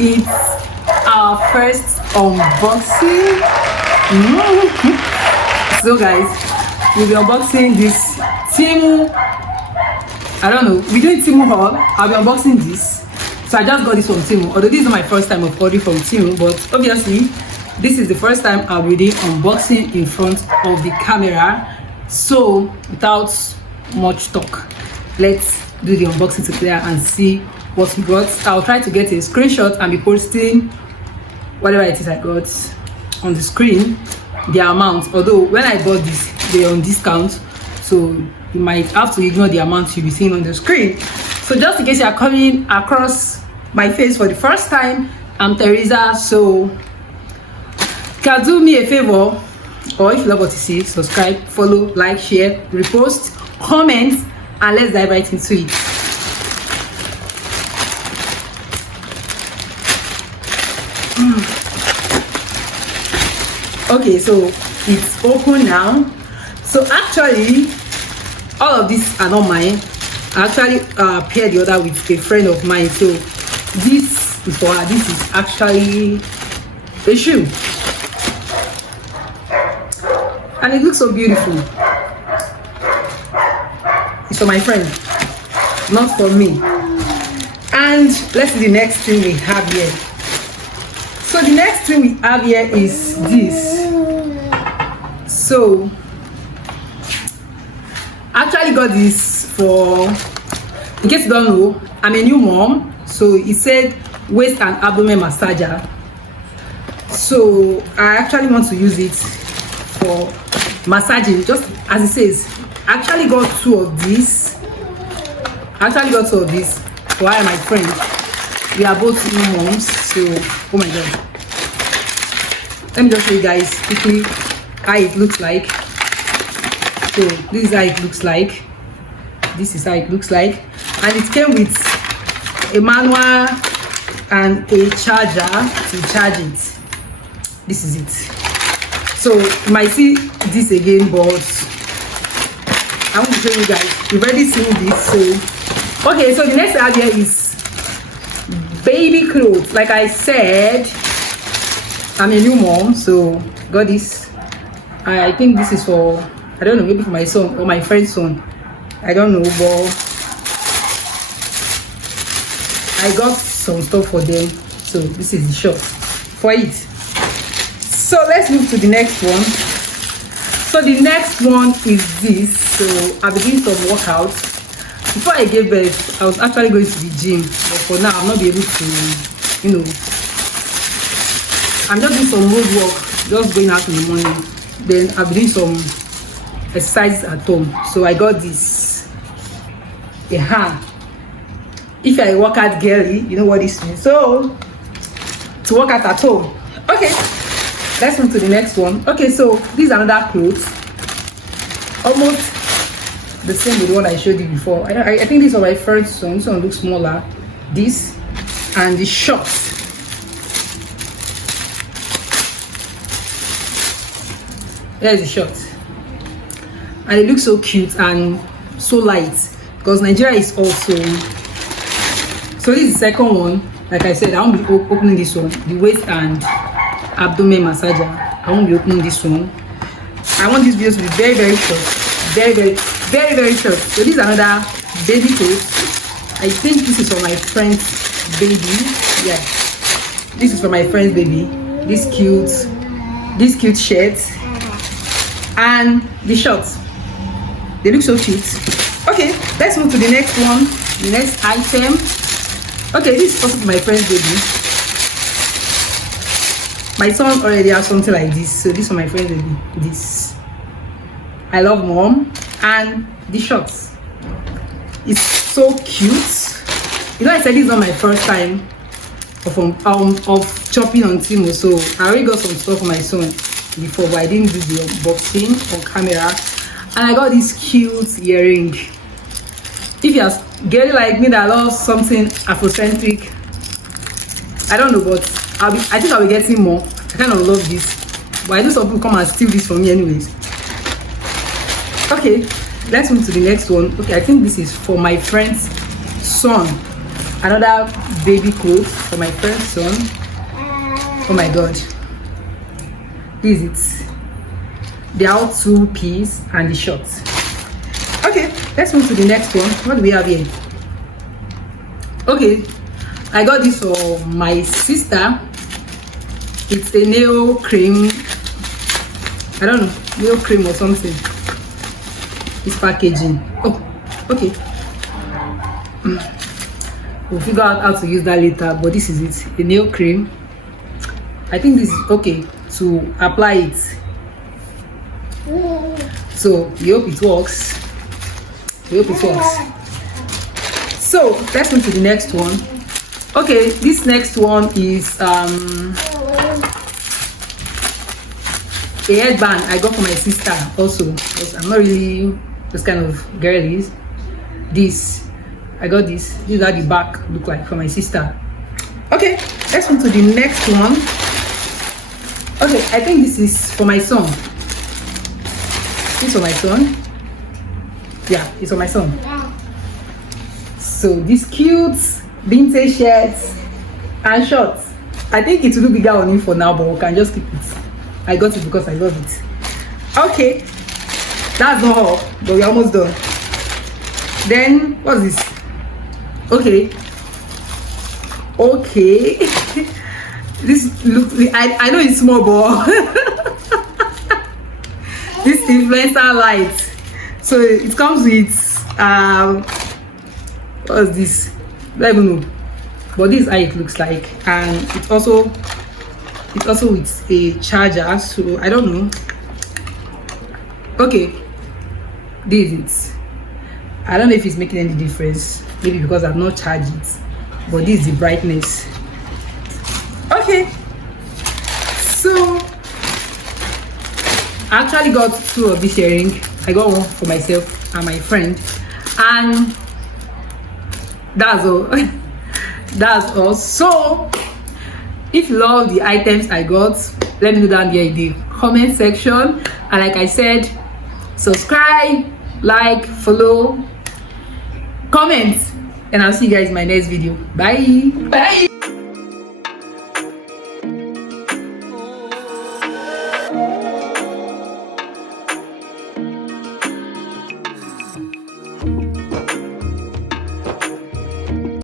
it's our first unboxing. So guys, we'll be unboxing this Temu. I don't know, we're doing Temu haul. I'll be unboxing this. So I just got this from Temu, although this is not my first time of ordering from Temu, but obviously this is the first time I'll be doing unboxing in front of the camera. So without much talk, let's do the unboxing together and see what we got. I'll try to get a screenshot and be posting whatever it is I got on the screen, the amount. Although when I bought this, they're on discount, so you might have to ignore the amount you'll be seeing on the screen. So just in case you are coming across my face for the first time, I'm Teresa. So can do me a favor, or if you love what you see, subscribe, follow, like, share, repost, comment, and let's dive right into it. Okay, so it's open now. So actually all of these are not mine. I actually paired the other with a friend of mine. So this is for her. This is actually a shoe, and it looks so beautiful. It's for my friend, not for me. And let's see the next thing we have here. So the next thing we have here is this. So I actually got this for, in case you don't know, I'm a new mom. So it said waist and abdomen massager. So I actually want to use it for massaging, just as it says. I actually got two of these. For I and my friend. We are both new moms, so oh my god. Let me just show you guys quickly how it looks like. So this is how it looks like. This is how it looks like, and it came with a manual and a charger to charge it. This is it. So you might see this again, but I want to show you guys. You've already seen this. So okay, so the next idea is baby clothes. Like I said, I'm a new mom, so got this. I think this is for, I don't know, maybe for my son or my friend's son, I don't know, but I got some stuff for them. So this is the shop for it. So let's move to the next one. So the next one is this. So I've been doing some workouts. Before I gave birth, I was actually going to the gym, but for now I'm not be able to, you know, I'm just doing some road work, just going out in the morning. Then I've been doing some exercises at home. So I got this. If you're a workout girly, you know what this means. So to work out at home. Okay, let's move to the next one. Okay, so this is another clothes, almost the same with the one I showed you before. I think this is for my first son. This one looks smaller. This and the shorts. There's the shorts, and it looks so cute and so light because Nigeria is also. So this is the second one. Like I said, I won't be opening this one. The waist and abdomen massager. I won't be opening this one. I want this video to be very, very short. Very, very, very, very short. So this is another baby clothes. I think this is for my friend's baby. Yeah, this is for my friend's baby. This cute shirt and the shorts. They look so cute. Okay, let's move to the next one. The next item. Okay, this is also for my friend's baby. My son already has something like this, so this is for my friend's baby. This. I love mom. And the shorts. It's so cute. You know, I said this is not my first time of shopping on Temu, so I already got some stuff for my son before, but I didn't do the unboxing on camera. And I got this cute earring. If you're girly like me that loves something Afrocentric, I don't know, but I think I'll be getting more. I kind of love this, but I know some people come and steal this from me anyways. Okay, let's move to the next one. Okay, I think this is for my friend's son. another baby coat for my first son. Oh my god, this is it. The out 2 piece and the shorts. Okay, let's move to the next one. What do we have here? Okay, I got this for my sister. It's a nail cream. I don't know, nail cream or something. It's packaging. Oh, okay. We'll figure out how to use that later, but this is it, a nail cream. I think this is okay to apply it. So we hope it works. So let's move to the next one. Okay, this next one is a headband I got for my sister also, because I'm not really this kind of girlies. This I got this is how the back look like for my sister. Okay, let's move to the next one. Okay, I think this is for my son. This for my son. Yeah, it's for my son. So these cute vintage shirts and shorts. I think it will look bigger on him for now, but we can just keep it. I got it because I love it. Okay, that's not all, but we're almost done. Then what's this? Okay. This look, I know it's small, but this influencer light. So it comes with what's this? I don't even know, but this is how it looks like, and it's also with a charger. So I don't know. Okay, this is it. I don't know if it's making any difference, maybe because I've not charged it, but this is the brightness. Okay, so I actually got 2 of this earring. I got one for myself and my friend, and that's all. That's all. So if you love the items I got, let me know down there in the comment section, and like I said, subscribe, like, follow, comment, and I'll see you guys in my next video. Bye.